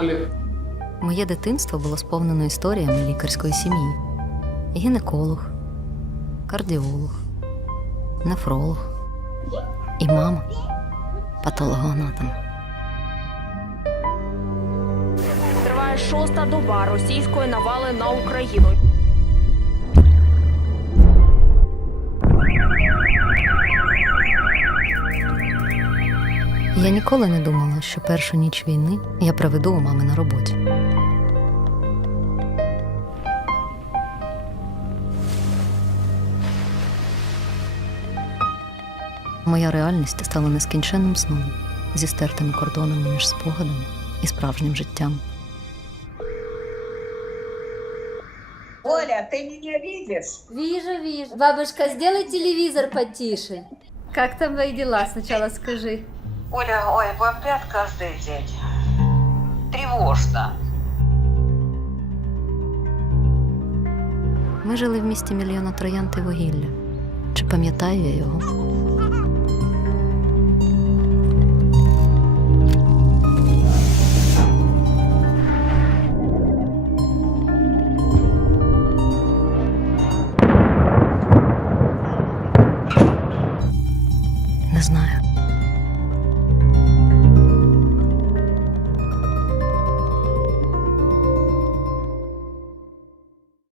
Олег. Моє дитинство було сповнено історіями лікарської сім'ї: гінеколог, кардіолог, нефролог і мама патологоанатом. Триває шоста доба російської навали на Україну. Я ніколи не думала, що першу ніч війни я проведу у мами на роботі. Моя реальність стала нескінченним сном зі стертими кордонами між спогадами і справжнім життям. Оля, ты меня видишь? Вижу, вижу. Бабушка, сделай телевизор потише. Как там твои дела? Сначала скажи. Оля, ой, бомбят каждый день. Тревожно. Ми жили в місті мільйона троянд і вугілля. Чи пам'ятаю я його? Не знаю.